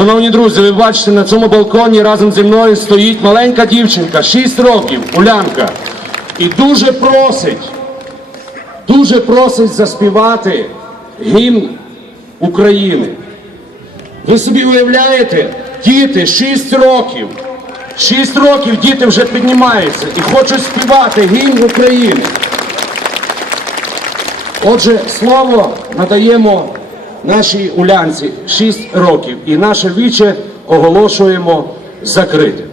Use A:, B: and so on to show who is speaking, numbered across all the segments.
A: Шановні друзі, ви бачите, на цьому балконі разом зі мною стоїть маленька дівчинка, 6 років, Улянка. І дуже просить, дуже просить заспівати гімн України. Ви собі уявляєте, діти 6 років. 6 років діти вже піднімаються і хочуть співати гімн України. Отже, слово надаємо нашій улянці 6 років і наше віче оголошуємо закритим.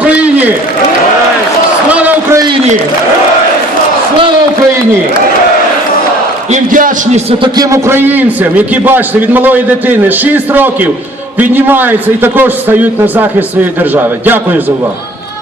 A: Україні! Слава Україні! Слава Україні! І вдячністю таким українцям, які бачите від малої дитини 6 років піднімаються і також стають на захист своєї держави. Дякую за увагу.